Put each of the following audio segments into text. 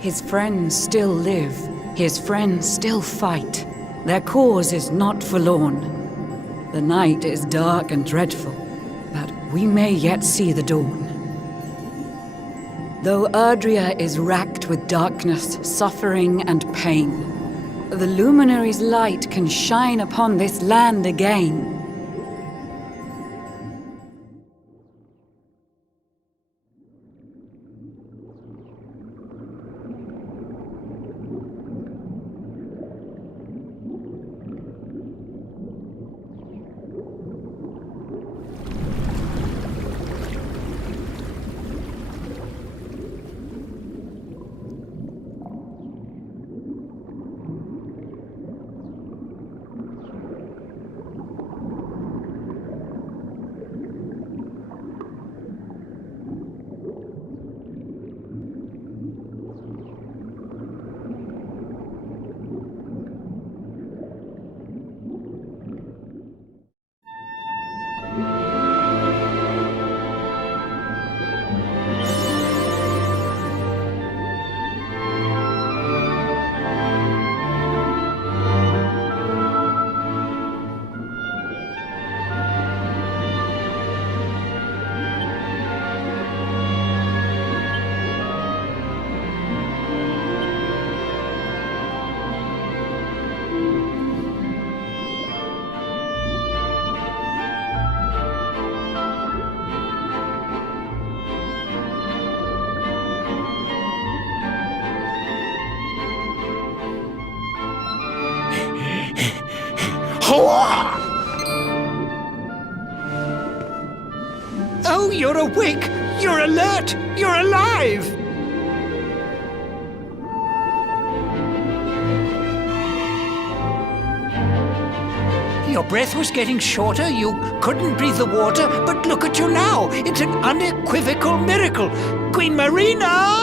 His friends still live. His friends still fight. Their cause is not forlorn. The night is dark and dreadful, but we may yet see the dawn. Though Erdrea is racked with darkness, suffering, and pain, the Luminary's light can shine upon this land again. Oh, you're awake! You're alert! You're alive! Your breath was getting shorter, you couldn't breathe the water, but look at you now! It's an unequivocal miracle! Queen Marina!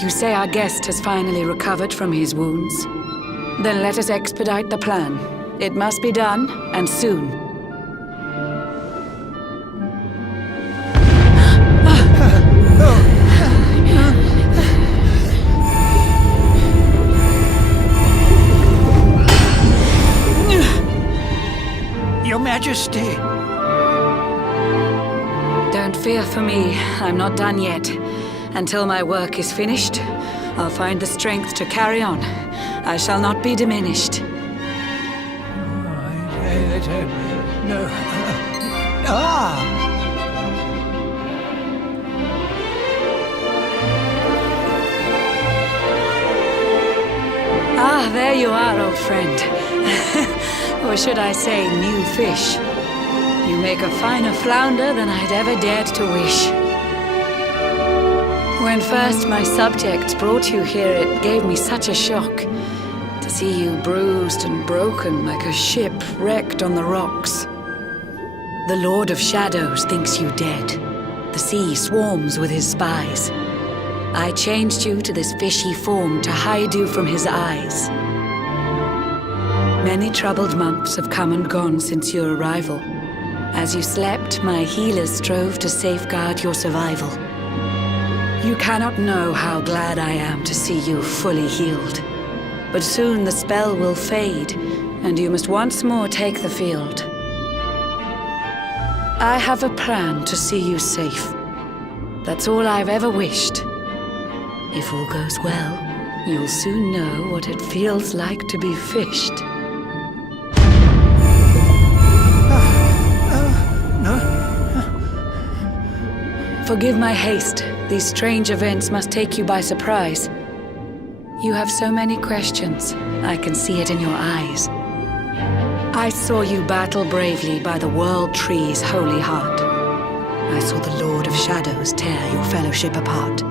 You say our guest has finally recovered from his wounds? Then let us expedite the plan. It must be done, and soon. Your Majesty. Don't fear for me. I'm not done yet. Until my work is finished, I'll find the strength to carry on. I shall not be diminished. No. Ah, there you are, old friend. Or should I say, new fish. You make a finer flounder than I'd ever dared to wish. When first my subjects brought you here, it gave me such a shock to see you bruised and broken like a ship wrecked on the rocks. The Lord of Shadows thinks you dead. The sea swarms with his spies. I changed you to this fishy form to hide you from his eyes. Many troubled months have come and gone since your arrival. As you slept, my healers strove to safeguard your survival. You cannot know how glad I am to see you fully healed. But soon the spell will fade, and you must once more take the field. I have a plan to see you safe. That's all I've ever wished. If all goes well, you'll soon know what it feels like to be fished. Forgive my haste. These strange events must take you by surprise. You have so many questions. I can see it in your eyes. I saw you battle bravely by the World Tree's holy heart. I saw the Lord of Shadows tear your fellowship apart.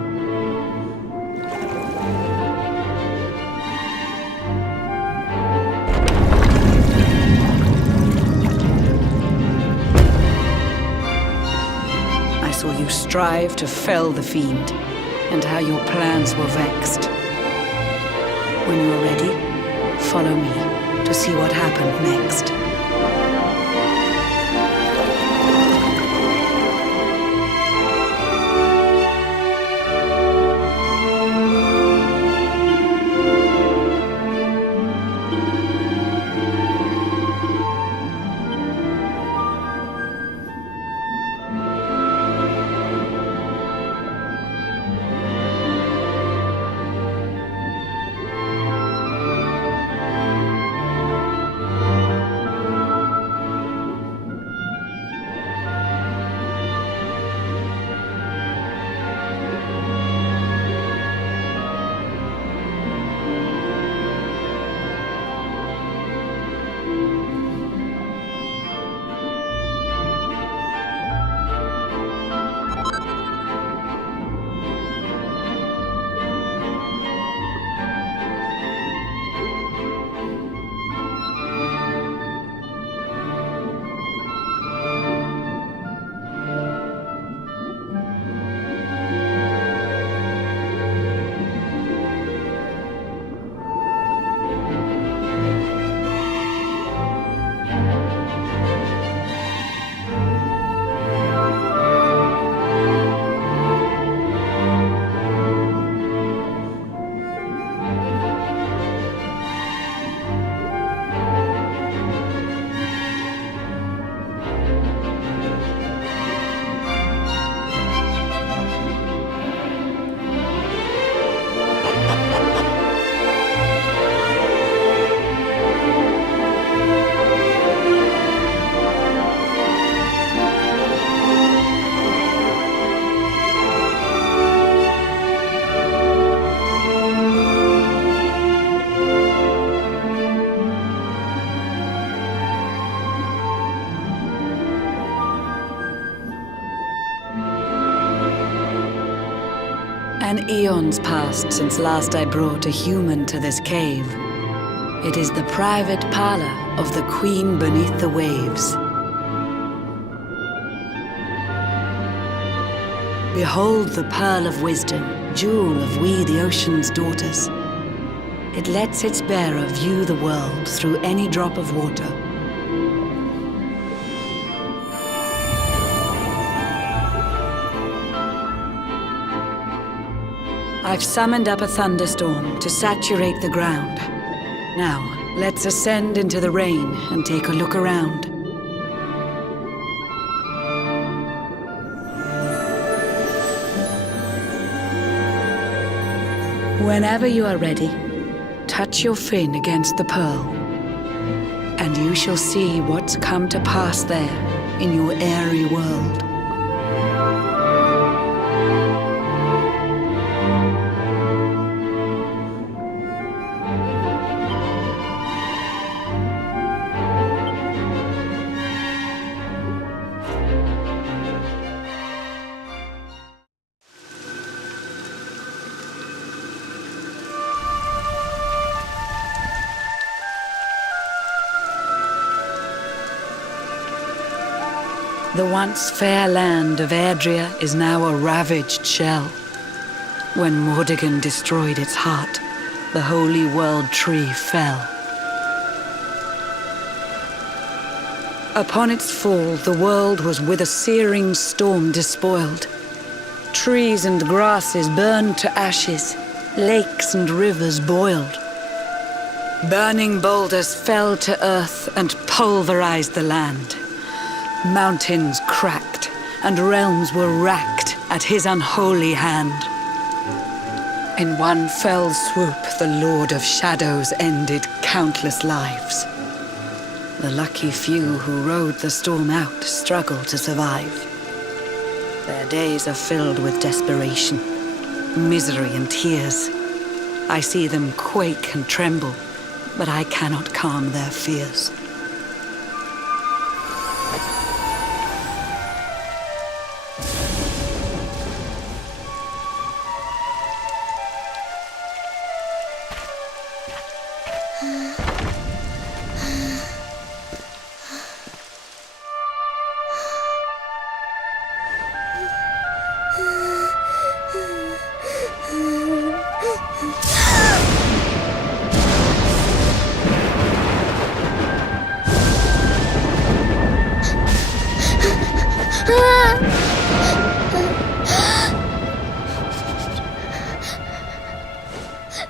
I saw you strive to fell the fiend, and how your plans were vexed. When you are ready, follow me to see what happened next. An eon's passed since last I brought a human to this cave. It is the private parlor of the Queen beneath the waves. Behold the pearl of wisdom, jewel of we the ocean's daughters. It lets its bearer view the world through any drop of water. I've summoned up a thunderstorm to saturate the ground. Now, let's ascend into the rain and take a look around. Whenever you are ready, touch your fin against the pearl, and you shall see what's come to pass there in your airy world. The once fair land of Erdrea is now a ravaged shell. When Mordegon destroyed its heart, the holy world tree fell. Upon its fall, the world was with a searing storm despoiled. Trees and grasses burned to ashes, lakes and rivers boiled. Burning boulders fell to earth and pulverized the land. Mountains cracked, and realms were racked at his unholy hand. In one fell swoop, the Lord of Shadows ended countless lives. The lucky few who rode the storm out struggled to survive. Their days are filled with desperation, misery and tears. I see them quake and tremble, but I cannot calm their fears.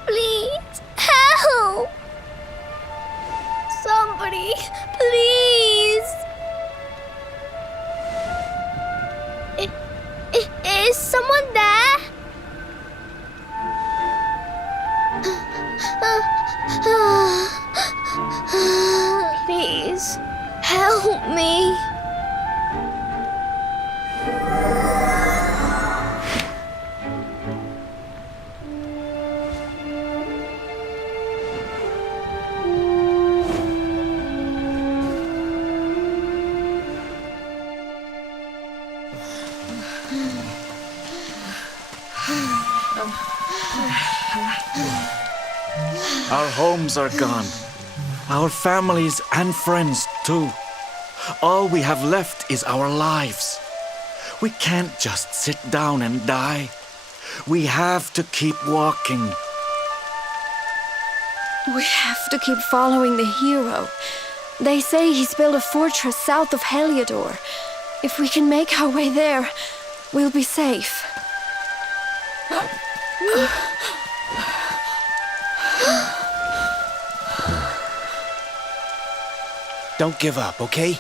Please, help! Somebody, please! Is someone there? Please, help me. Our homes are gone. Our families and friends too. All we have left is our lives. We can't just sit down and die. We have to keep walking. We have to keep following the hero. They say he's built a fortress south of Heliodor. If we can make our way there, we'll be safe. Don't give up, okay?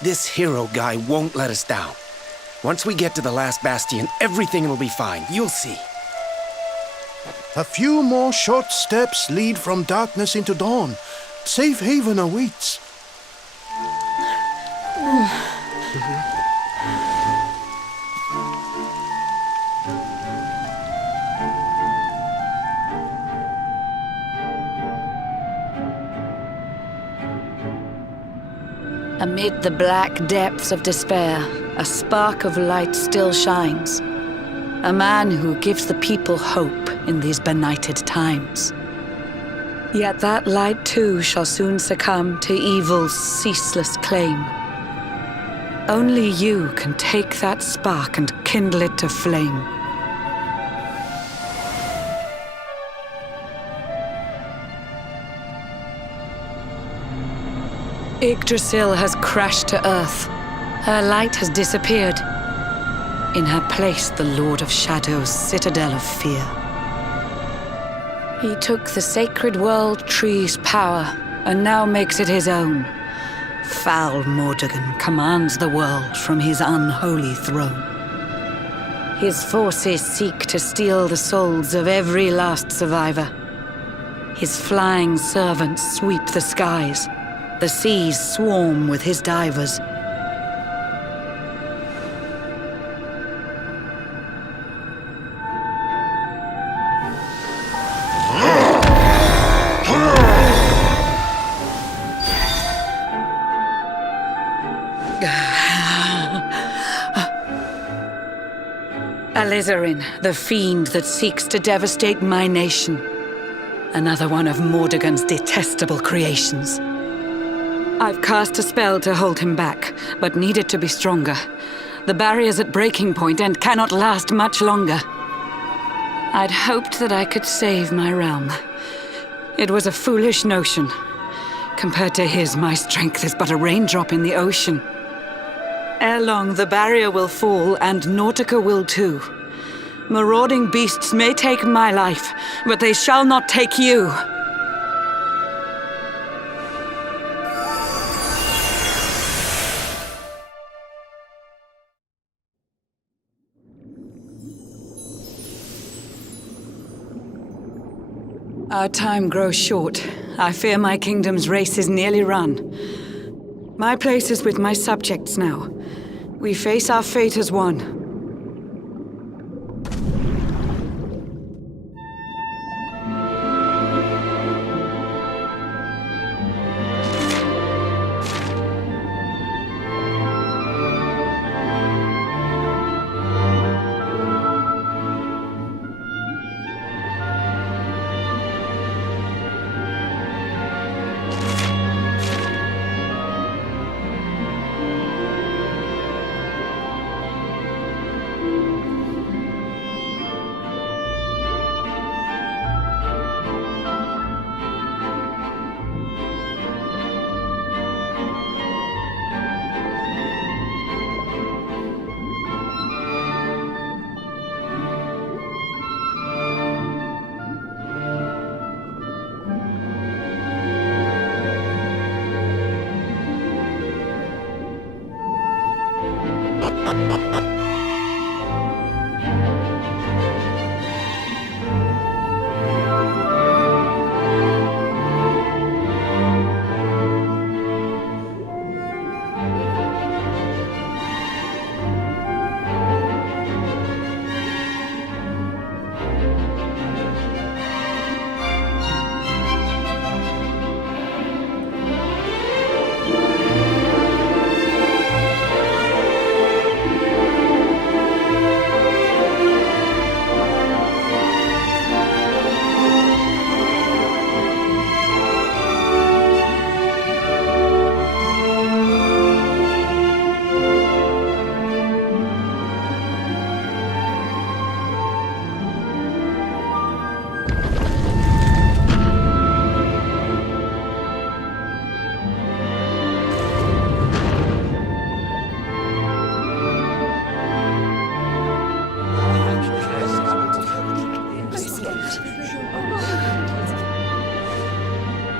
This hero guy won't let us down. Once we get to the last bastion, everything will be fine. You'll see. A few more short steps lead from darkness into dawn. Safe haven awaits. Amid the black depths of despair, a spark of light still shines. A man who gives the people hope in these benighted times. Yet that light too shall soon succumb to evil's ceaseless claim. Only you can take that spark and kindle it to flame. Yggdrasil has crashed to Earth. Her light has disappeared. In her place, the Lord of Shadow's citadel of fear. He took the sacred world tree's power and now makes it his own. Foul Mordegon commands the world from his unholy throne. His forces seek to steal the souls of every last survivor. His flying servants sweep the skies. The seas swarm with his divers. Alizarin, the fiend that seeks to devastate my nation. Another one of Mordegon's detestable creations. I've cast a spell to hold him back, but need it to be stronger. The barrier's at breaking point and cannot last much longer. I'd hoped that I could save my realm. It was a foolish notion. Compared to his, my strength is but a raindrop in the ocean. Ere long, the barrier will fall, and Nautica will too. Marauding beasts may take my life, but they shall not take you. Our time grows short. I fear my kingdom's race is nearly run. My place is with my subjects now. We face our fate as one.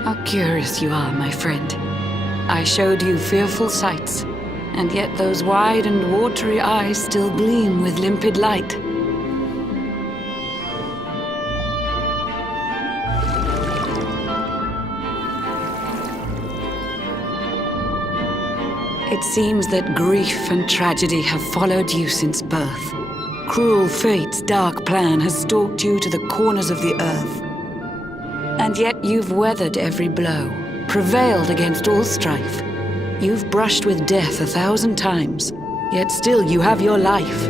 How curious you are, my friend. I showed you fearful sights, and yet those wide and watery eyes still gleam with limpid light. It seems that grief and tragedy have followed you since birth. Cruel fate's dark plan has stalked you to the corners of the earth. And yet you've weathered every blow, prevailed against all strife. You've brushed with death 1,000 times, yet still you have your life.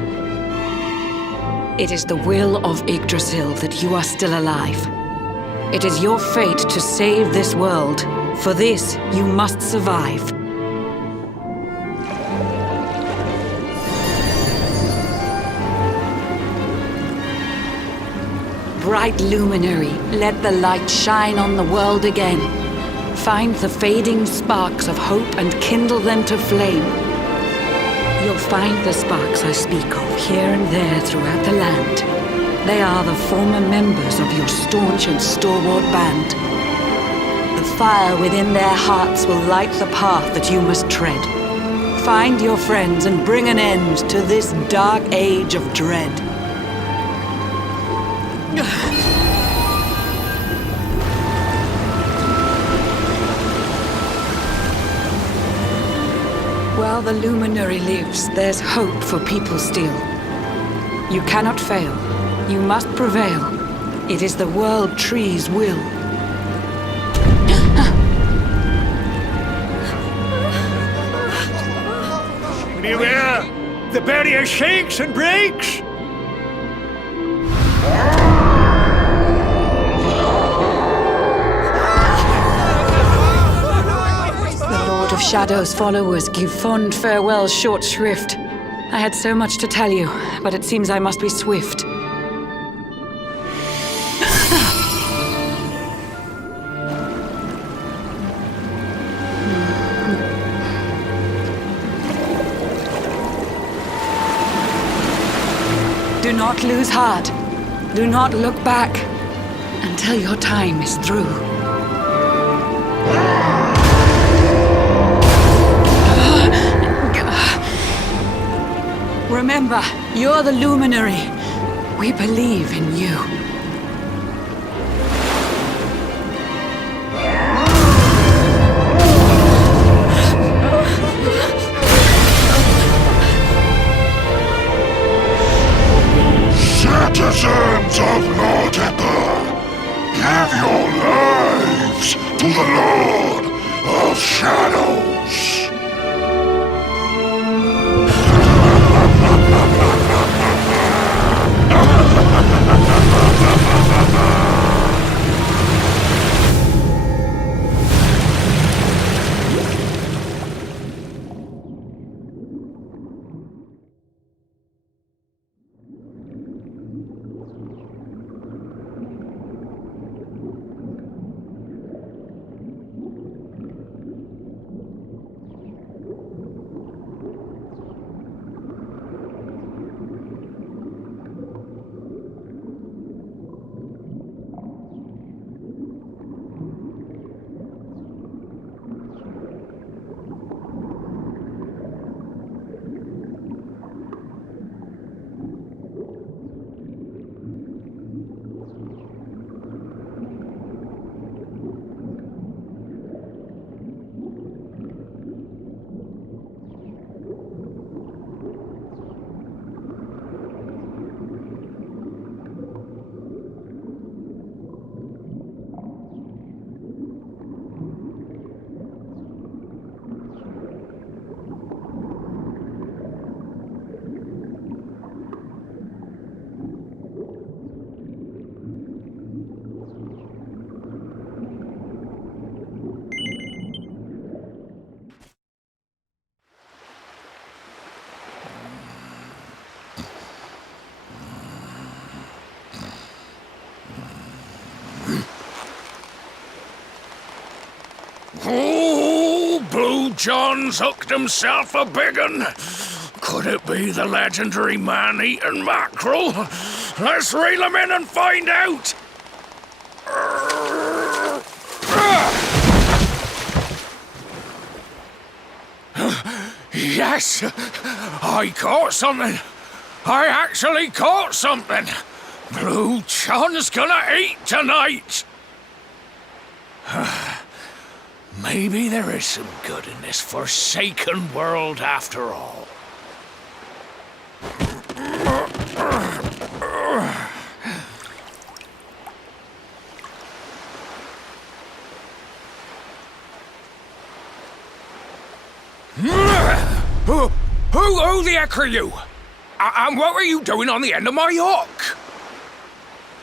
It is the will of Yggdrasil that you are still alive. It is your fate to save this world. For this, you must survive. bright luminary, let the light shine on the world again. Find the fading sparks of hope and kindle them to flame. You'll find the sparks I speak of here and there throughout the land. They are the former members of your staunch and stalwart band. The fire within their hearts will light the path that you must tread. Find your friends and bring an end to this dark age of dread. While the luminary lives, there's hope for people still. You cannot fail. You must prevail. It is the World Tree's will. Beware! The barrier shakes and breaks! The Lord of Shadow's followers give fond farewells short shrift. I had so much to tell you, but it seems I must be swift. Do not lose heart. Do not look back until your time is through. Remember, you're the luminary. We believe in you. Citizens of Nautica, give your lives to the Lord of Shadows. Oh, Blue John's hooked himself a big un. Could it be the legendary man-eating mackerel? Let's reel him in and find out! Yes! I caught something! I actually caught something! Blue John's gonna eat tonight! Maybe there is some good in this forsaken world after all. Who the heck are you? And what were you doing on the end of my hook?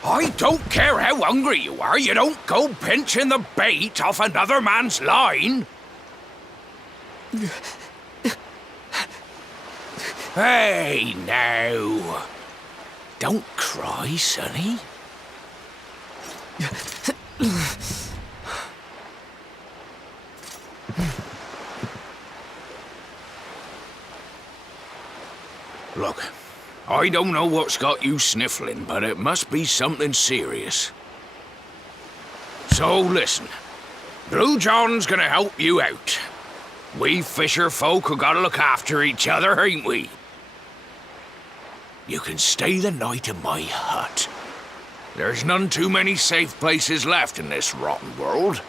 I don't care how hungry you are, you don't go pinching the bait off another man's line. Hey, now. Don't cry, sonny. Look, I don't know what's got you sniffling, but it must be something serious. So listen, Blue John's gonna help you out. We fisher folk have gotta look after each other, ain't we? You can stay the night in my hut. There's none too many safe places left in this rotten world,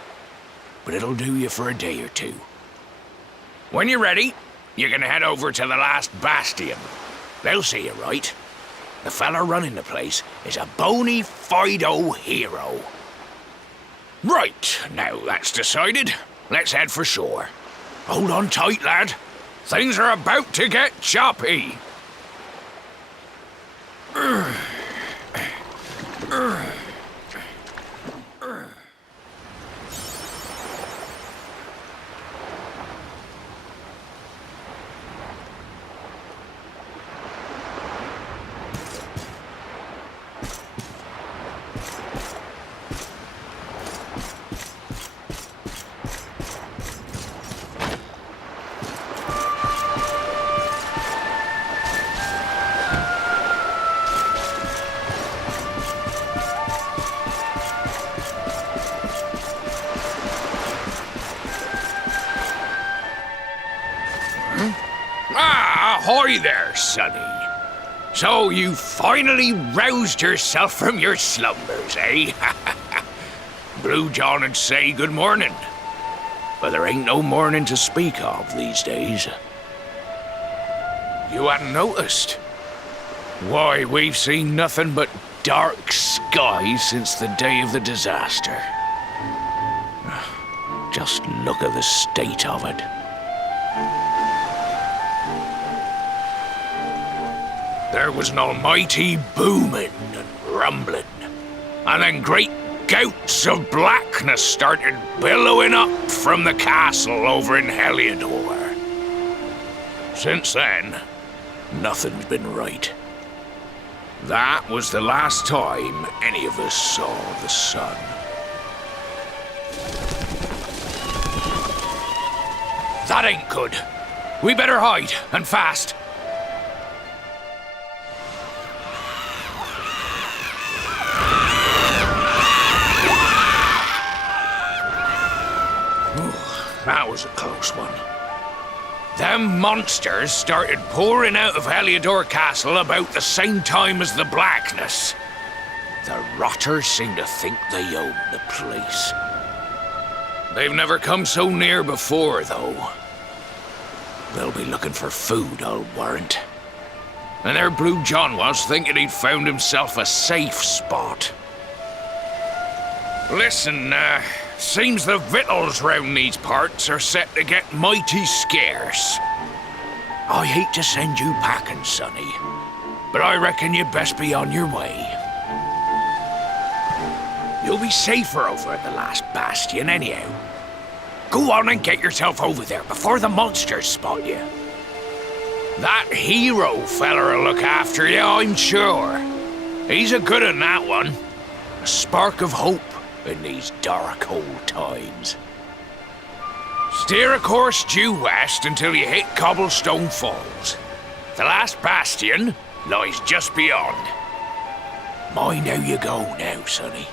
but it'll do you for a day or two. When you're ready, you're gonna head over to the last bastion. They'll see you right. The fella running the place is a bony Fido hero. Right, now that's decided, let's head for shore. Hold on tight, lad. Things are about to get choppy. Ahoy there, sonny. So you finally roused yourself from your slumbers, eh? Blue John would say good morning, but there ain't no morning to speak of these days. You hadn't noticed? Why, we've seen nothing but dark skies since the day of the disaster. Just look at the state of it. There was an almighty booming and rumbling, and then great gouts of blackness started billowing up from the castle over in Heliodor. Since then, nothing's been right. That was the last time any of us saw the sun. That ain't good. We better hide, and fast. That was a close one. Them monsters started pouring out of Heliodor Castle about the same time as the blackness. The rotters seem to think they own the place. They've never come so near before, though. They'll be looking for food, I'll warrant. And there Blue John was, thinking he'd found himself a safe spot. Listen, seems the victuals round these parts are set to get mighty scarce. I hate to send you packing, sonny, but I reckon you'd best be on your way. You'll be safer over at the last bastion anyhow. Go on and get yourself over there before the monsters spot you. That hero feller'll look after you, I'm sure. He's a good un, that one. A spark of hope in these dark old times. Steer a course due west until you hit Cobblestone Falls. The last bastion lies just beyond. Mind how you go now, sonny.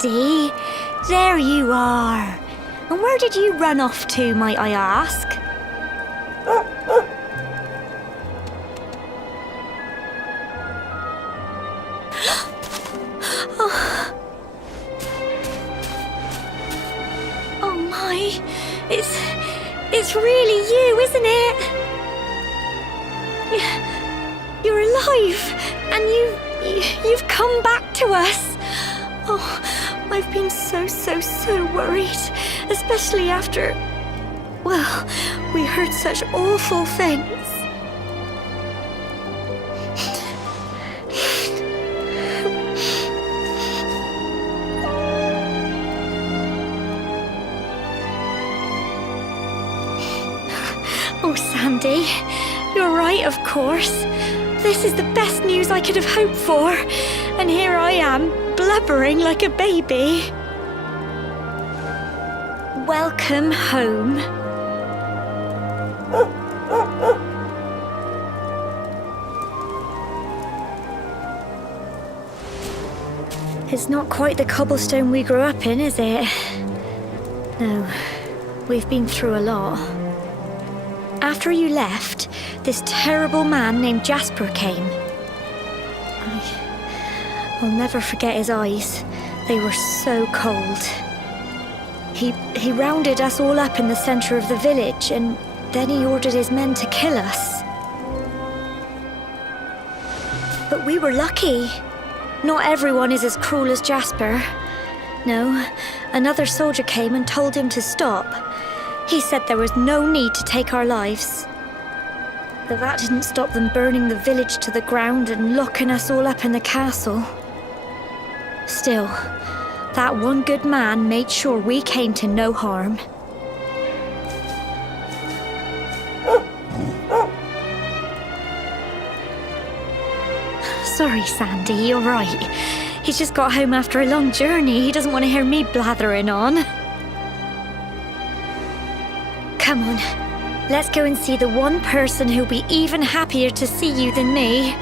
Sandy, there you are. And where did you run off to, might I ask? Oh my, it's really you, isn't it? You're alive, and you've come back to us. Oh, I've been so worried, especially after, well, we heard such awful things. Oh, Sandy, you're right, of course. This is the best news I could have hoped for. And here I am, blubbering like a baby. Welcome home. It's not quite the cobblestone we grew up in, is it? No, we've been through a lot. After you left, this terrible man named Jasper came. I'll never forget his eyes. They were so cold. He rounded us all up in the center of the village, and then he ordered his men to kill us. But we were lucky. Not everyone is as cruel as Jasper. No, another soldier came and told him to stop. He said there was no need to take our lives. But that didn't stop them burning the village to the ground and locking us all up in the castle. Still, that one good man made sure we came to no harm. Sorry, Sandy, you're right. He's just got home after a long journey. He doesn't want to hear me blathering on. Come on, let's go and see the one person who'll be even happier to see you than me.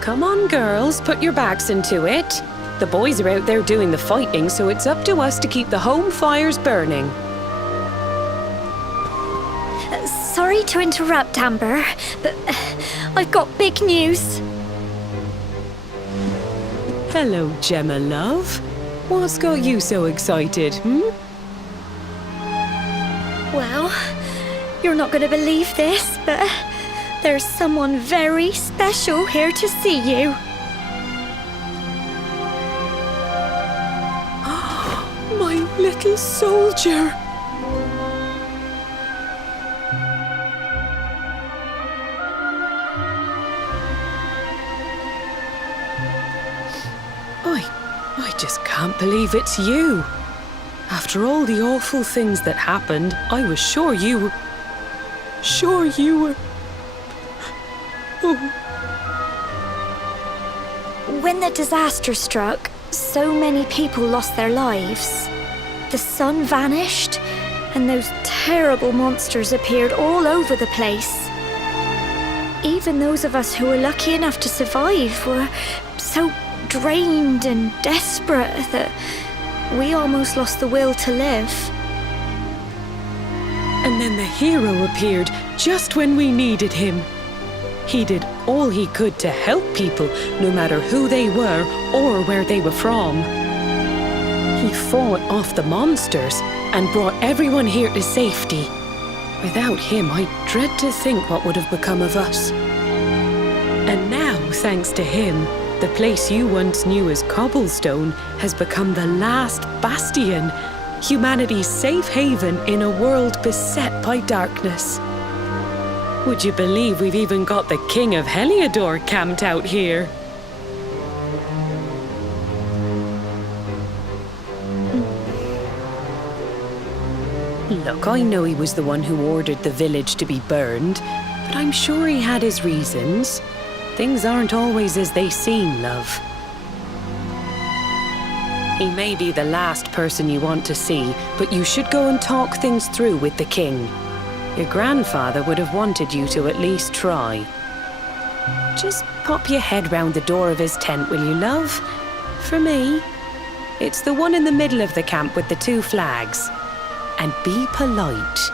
Come on, girls, put your backs into it. The boys are out there doing the fighting, so it's up to us to keep the home fires burning. Sorry to interrupt, Amber, but I've got big news. Hello, Gemma, love. What's got you so excited, Well, you're not going to believe this, but there's someone very special here to see you. My little soldier. I just can't believe it's you. After all the awful things that happened, I was sure you were... Oh. When the disaster struck, so many people lost their lives. The sun vanished, and those terrible monsters appeared all over the place. Even those of us who were lucky enough to survive were so drained and desperate that we almost lost the will to live. And then the hero appeared just when we needed him. He did all he could to help people, no matter who they were or where they were from. He fought off the monsters, and brought everyone here to safety. Without him, I dread to think what would have become of us. And now, thanks to him, the place you once knew as Cobblestone has become the last bastion, humanity's safe haven in a world beset by darkness. Would you believe we've even got the King of Heliodor camped out here? Look, I know he was the one who ordered the village to be burned, but I'm sure he had his reasons. Things aren't always as they seem, love. He may be the last person you want to see, but you should go and talk things through with the king. Your grandfather would have wanted you to at least try. Just pop your head round the door of his tent, will you, love? For me. It's the one in the middle of the camp with the 2 flags. And be polite.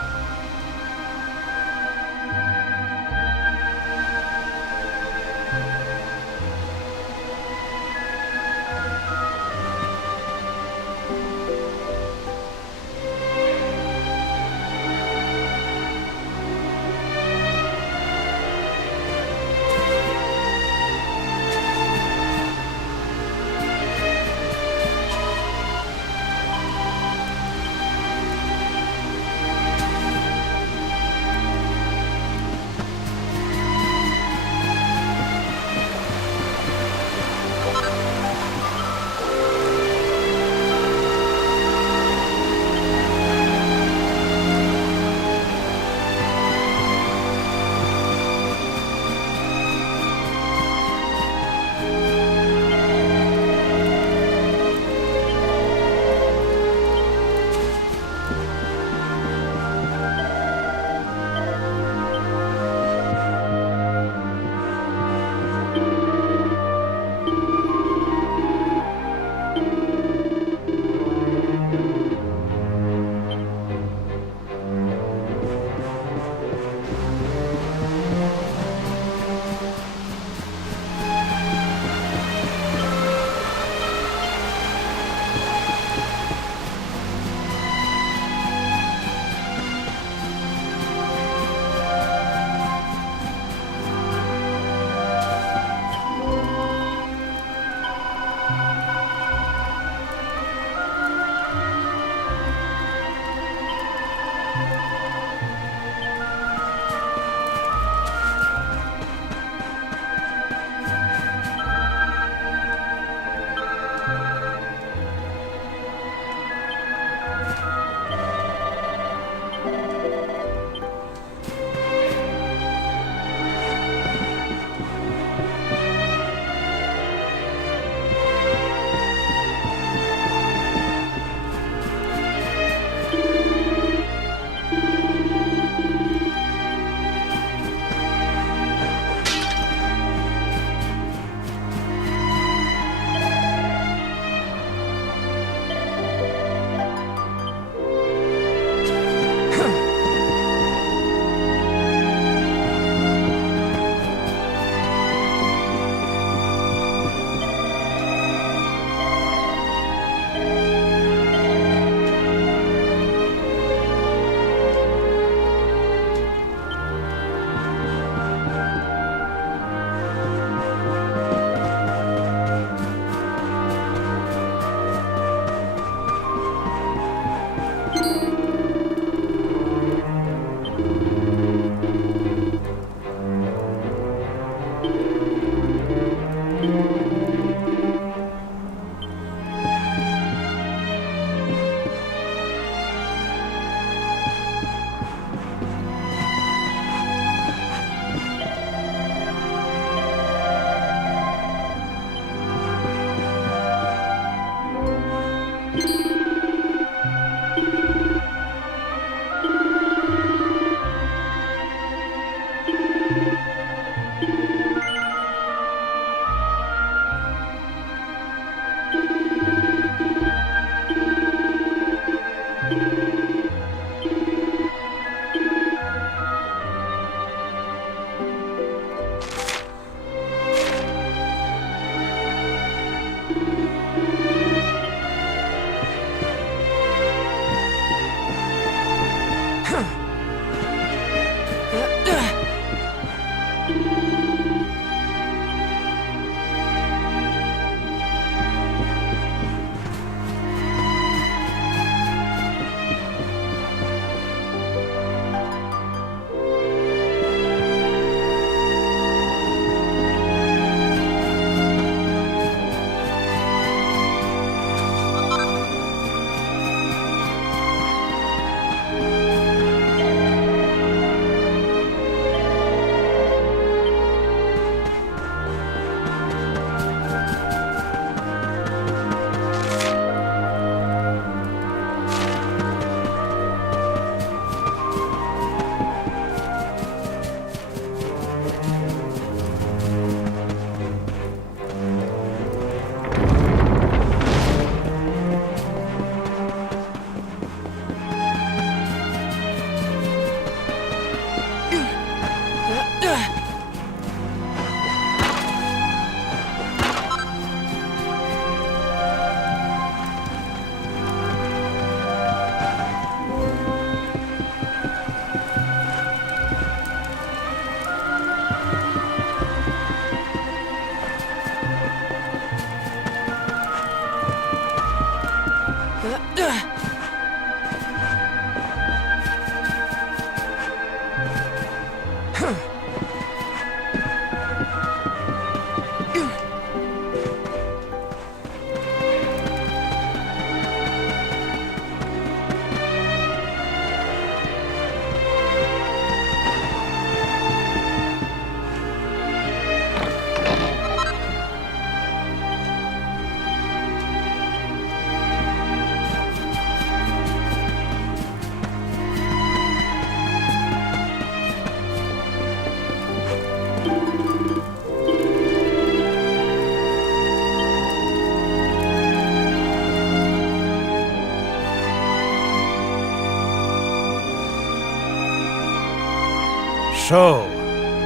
So,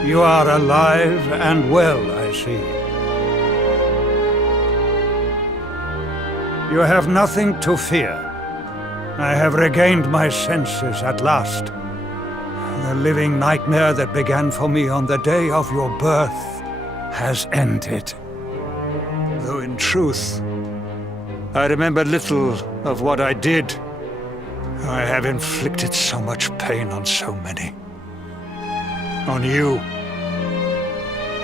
you are alive and well, I see. You have nothing to fear. I have regained my senses at last. The living nightmare that began for me on the day of your birth has ended. Though in truth, I remember little of what I did. I have inflicted so much pain on so many. On you.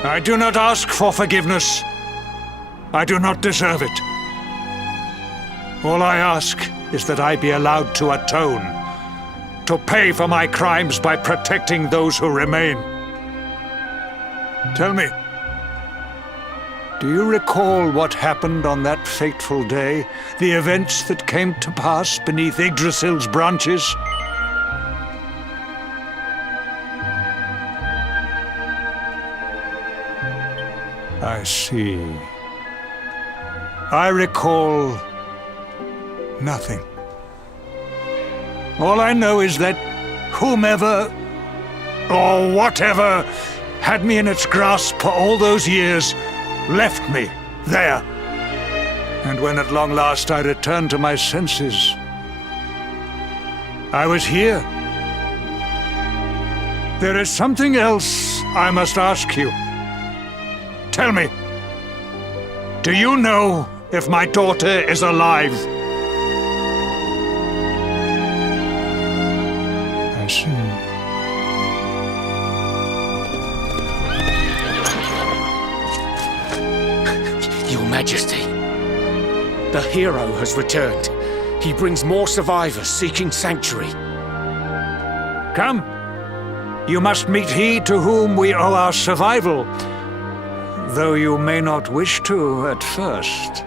I do not ask for forgiveness. I do not deserve it. All I ask is that I be allowed to atone, to pay for my crimes by protecting those who remain. Tell me, do you recall what happened on that fateful day? The events that came to pass beneath Yggdrasil's branches? I see. I recall nothing. All I know is that whomever or whatever had me in its grasp for all those years left me there. And when at long last I returned to my senses, I was here. There is something else I must ask you. Tell me, do you know if my daughter is alive? I see. Your Majesty, the hero has returned. He brings more survivors seeking sanctuary. Come. You must meet he to whom we owe our survival, though you may not wish to at first.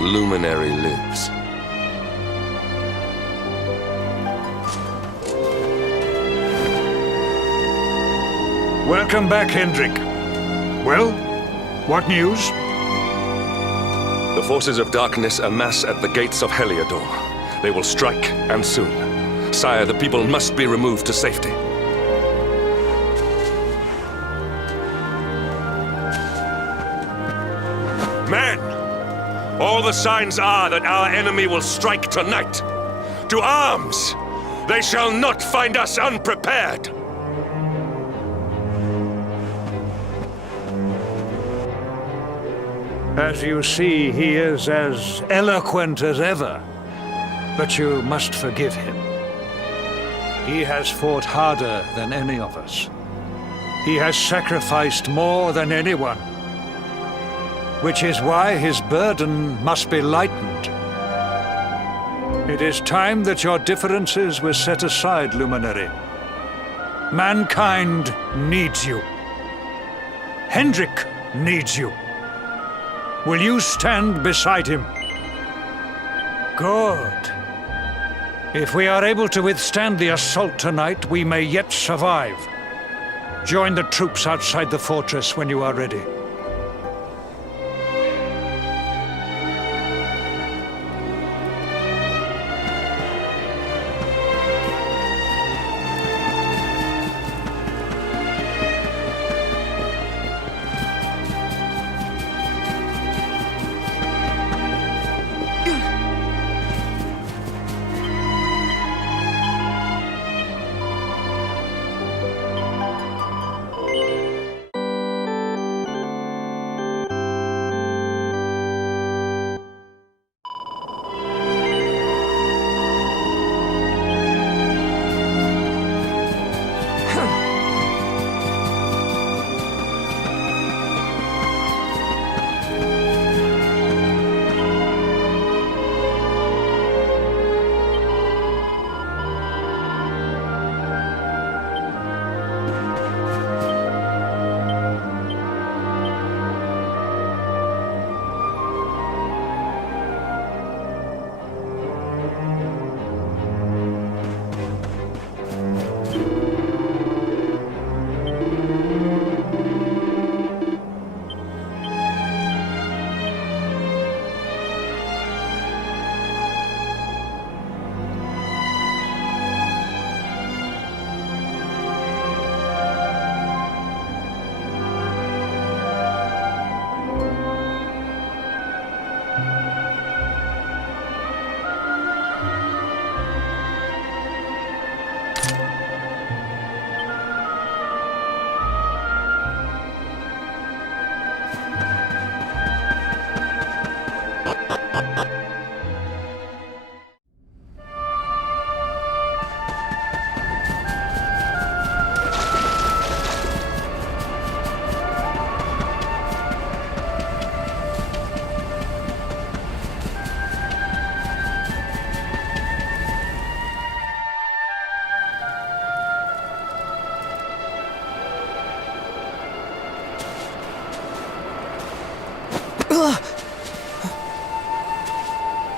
Luminary lives. Welcome back, Hendrik. Well, what news? The forces of darkness amass at the gates of Heliodor. They will strike, and soon. Sire, the people must be removed to safety. Men! All the signs are that our enemy will strike tonight. To arms! They shall not find us unprepared! As you see, he is as eloquent as ever. But you must forgive him. He has fought harder than any of us. He has sacrificed more than anyone, which is why his burden must be lightened. It is time that your differences were set aside, Luminary. Mankind needs you. Hendrik needs you. Will you stand beside him? Good. If we are able to withstand the assault tonight, we may yet survive. Join the troops outside the fortress when you are ready.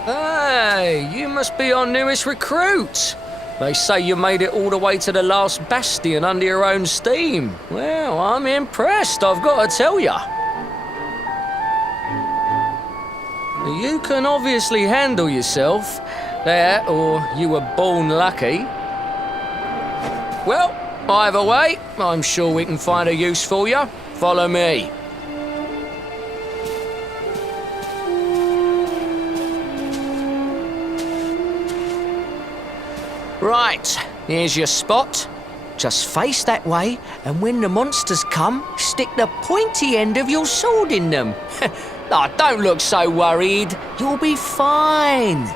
Hey, you must be our newest recruit. They say you made it all the way to the last bastion under your own steam. Well, I'm impressed, I've got to tell ya. You can obviously handle yourself. That, or you were born lucky. Well, either way, I'm sure we can find a use for you. Follow me. Right, here's your spot. Just face that way, and when the monsters come, stick the pointy end of your sword in them. Oh, don't look so worried. You'll be fine.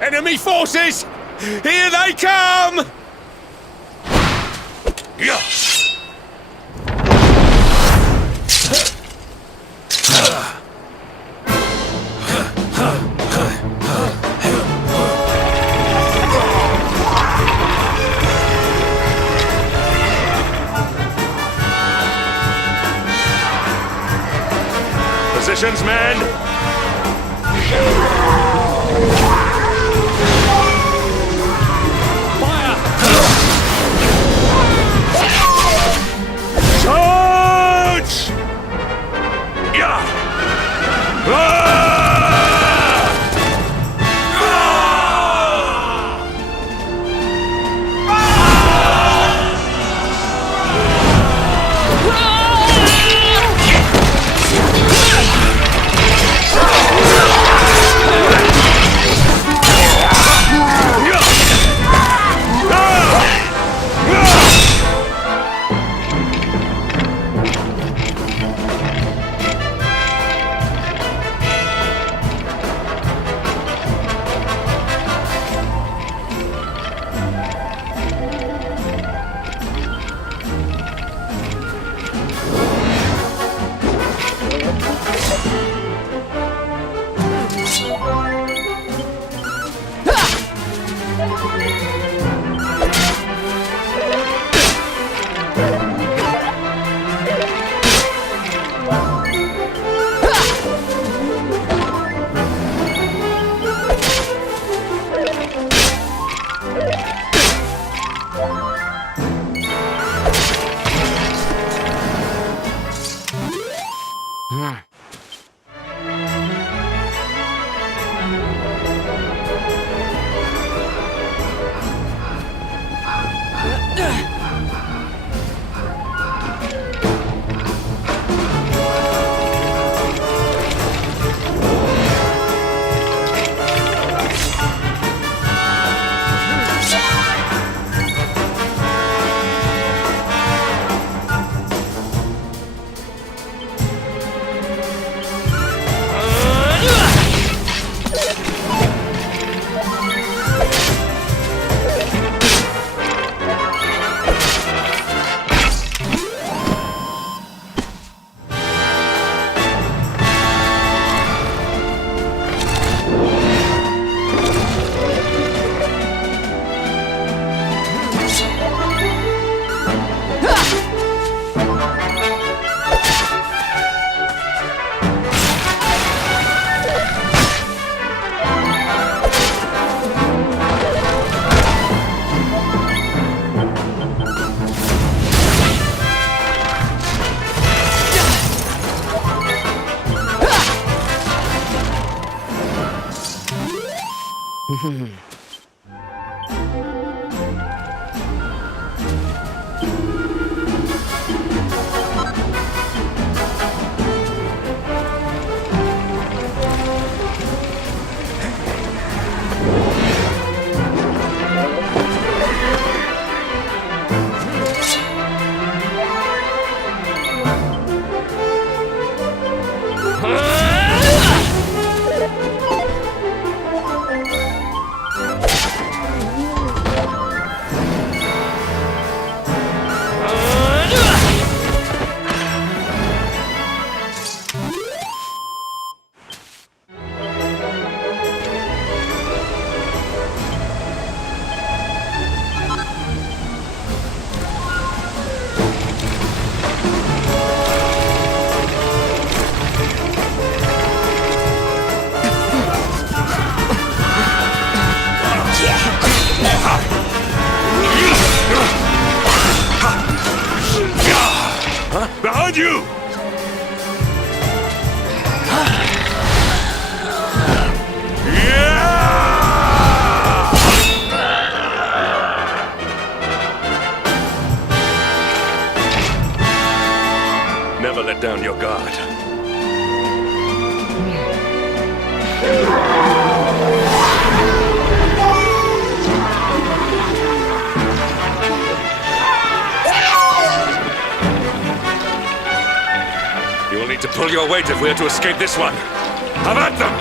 Enemy forces! Here they come! Yeah. Positions, men! Charge! Yeah! Behind you! Never let down your guard. You will need to pull your weight if we are to escape this one. Have at them!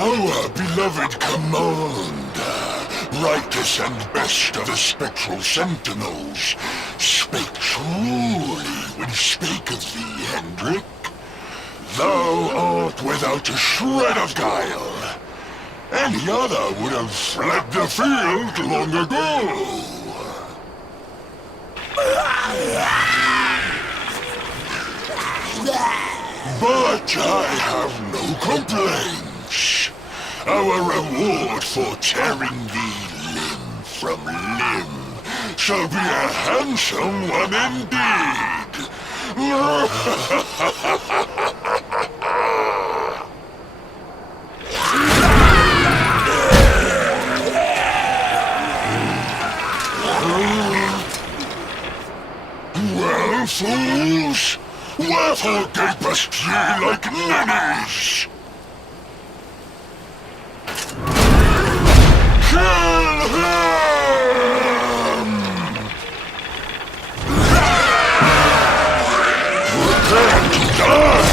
Our beloved commander, brightest and best of the spectral sentinels, spake truly when spake of thee, Hendrik. Thou art without a shred of guile. Any other would have fled the field long ago. But I have no complaints. Our reward for tearing thee limb from limb shall be a handsome one indeed. Well, fools, wherefore gapest ye like ninnies? Kill him! Prepare to die!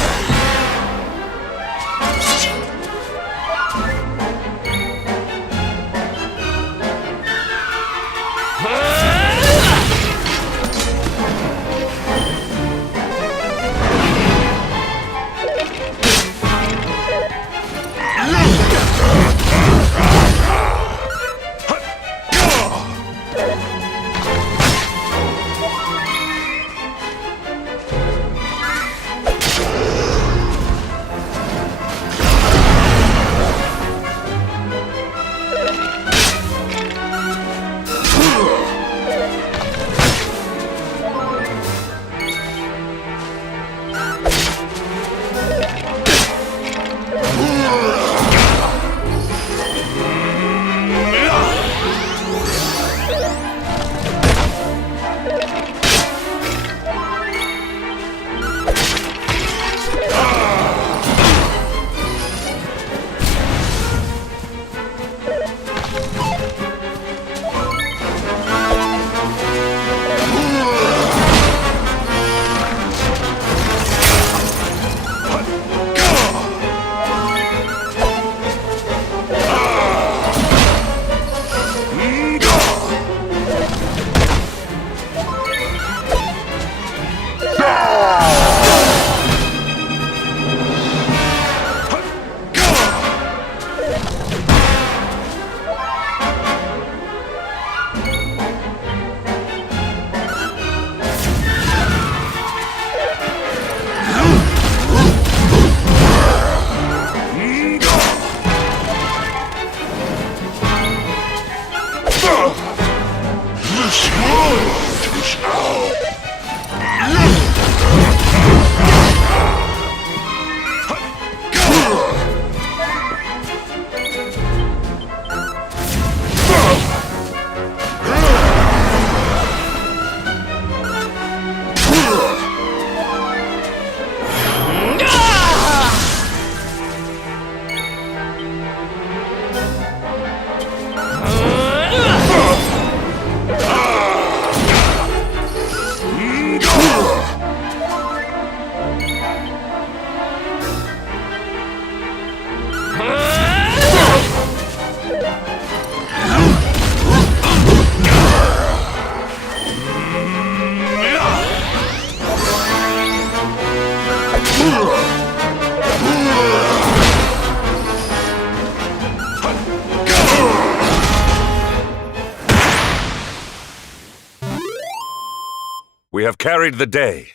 have carried the day.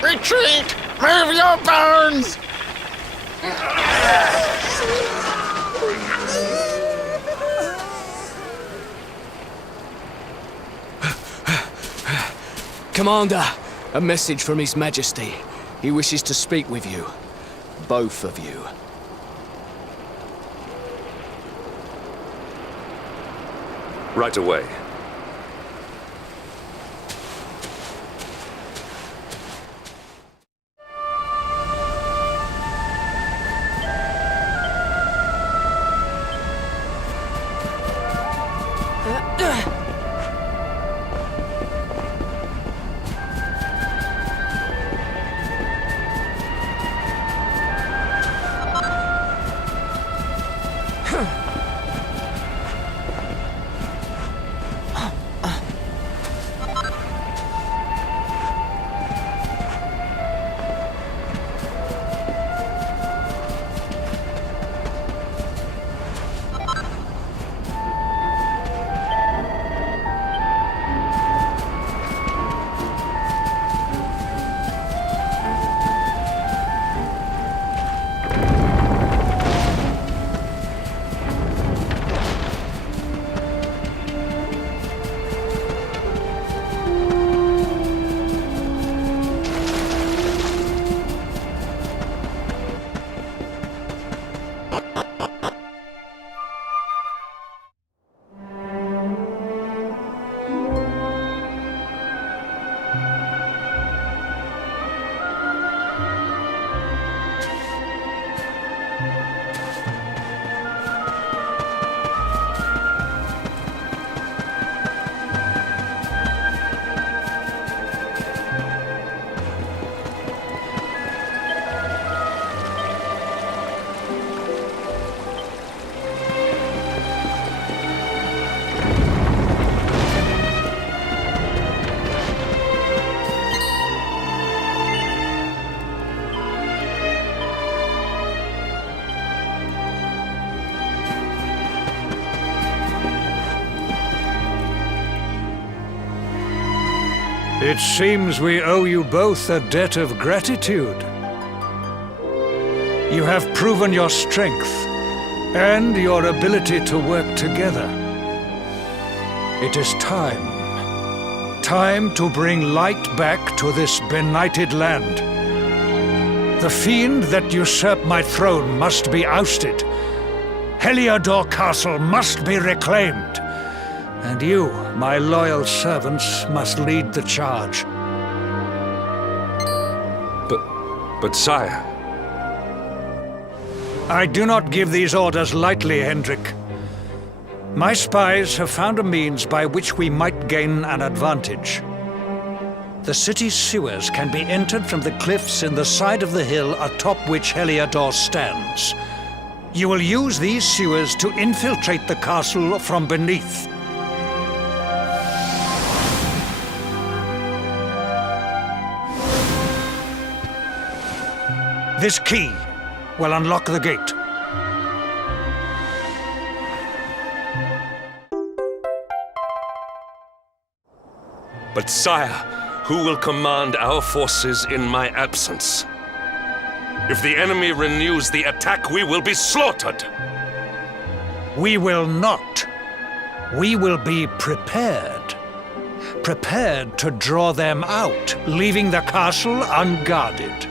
Retreat! Move your bones! Commander, a message from His Majesty. He wishes to speak with you. Both of you. Right away. It seems we owe you both a debt of gratitude. You have proven your strength and your ability to work together. It is time. Time to bring light back to this benighted land. The fiend that usurped my throne must be ousted. Heliodor Castle must be reclaimed. And you, my loyal servants, must lead the charge. But sire... I do not give these orders lightly, Hendrik. My spies have found a means by which we might gain an advantage. The city's sewers can be entered from the cliffs in the side of the hill atop which Heliodor stands. You will use these sewers to infiltrate the castle from beneath. This key will unlock the gate. But sire, who will command our forces in my absence? If the enemy renews the attack, we will be slaughtered! We will not. We will be prepared. Prepared to draw them out, leaving the castle unguarded.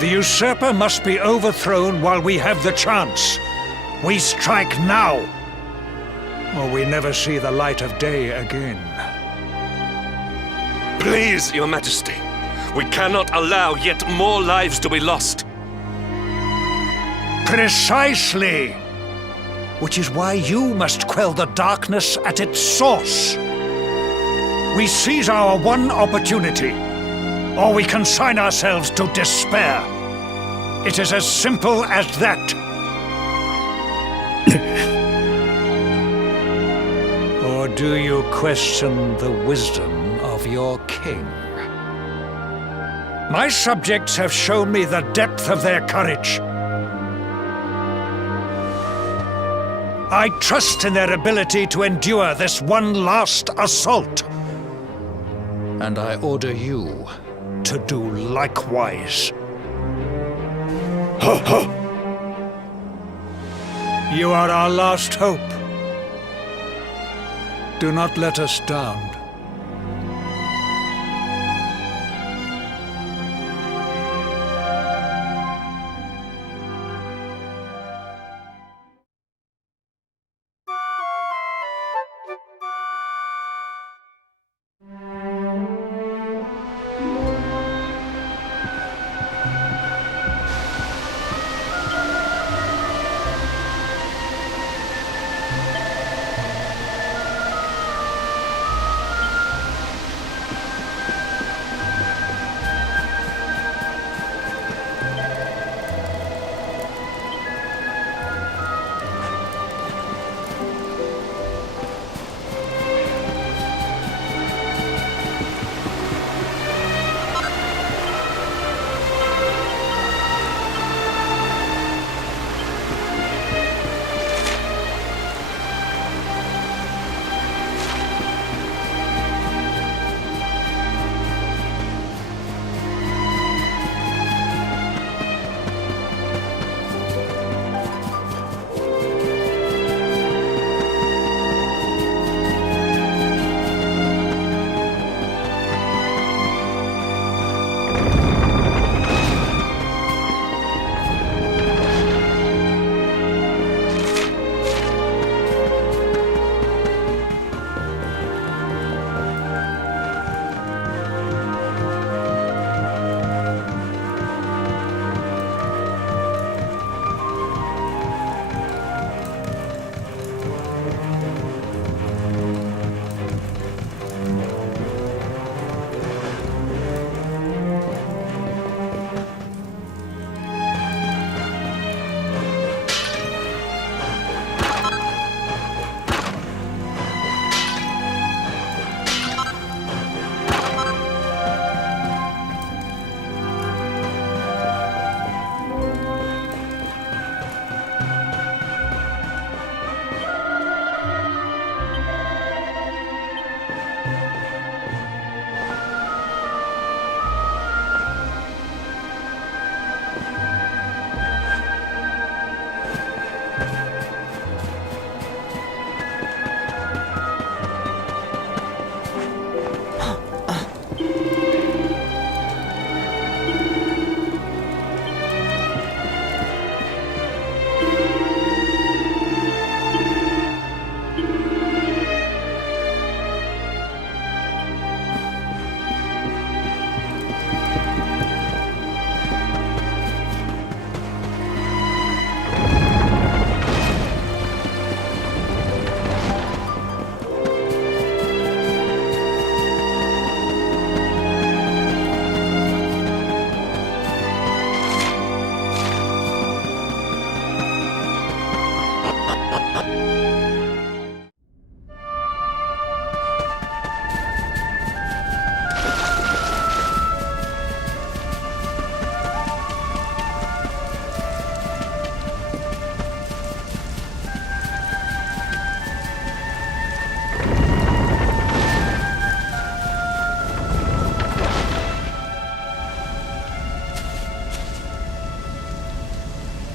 The usurper must be overthrown while we have the chance. We strike now, or we never see the light of day again. Please, Your Majesty, we cannot allow yet more lives to be lost. Precisely! Which is why you must quell the darkness at its source. We seize our one opportunity, or we consign ourselves to despair. It is as simple as that. Or do you question the wisdom of your king? My subjects have shown me the depth of their courage. I trust in their ability to endure this one last assault. And I order you to do likewise. You are our last hope. Do not let us down.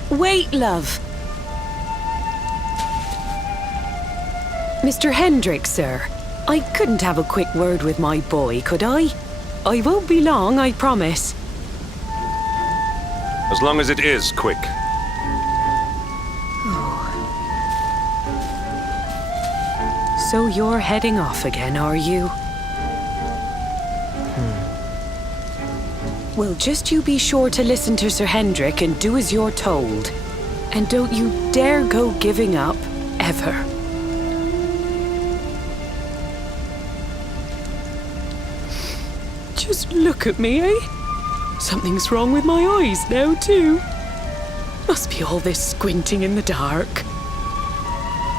Wait, love. Mr. Hendrick, sir. I couldn't have a quick word with my boy, could I? I won't be long, I promise. As long as it is quick. So you're heading off again, are you? Well, just you be sure to listen to Sir Hendrick and do as you're told. And don't you dare go giving up, ever. Just look at me, eh? Something's wrong with my eyes now, too. Must be all this squinting in the dark.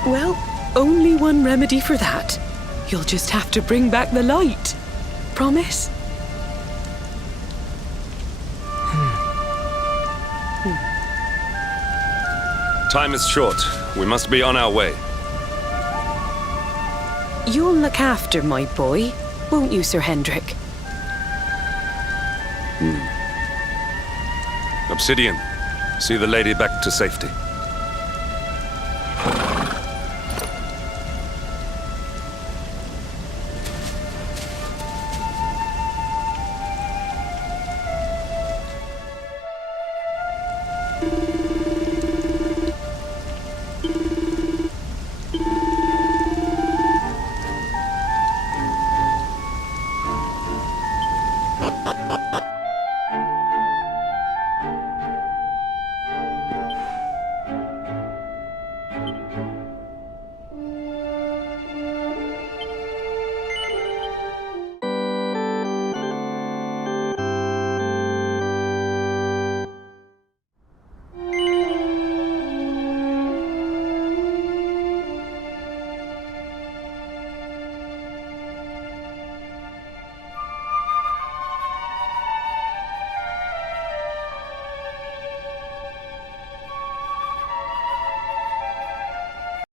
Well, only one remedy for that. You'll just have to bring back the light. Promise? Time is short. We must be on our way. You'll look after my boy, won't you, Sir Hendrik? Obsidian, see the lady back to safety.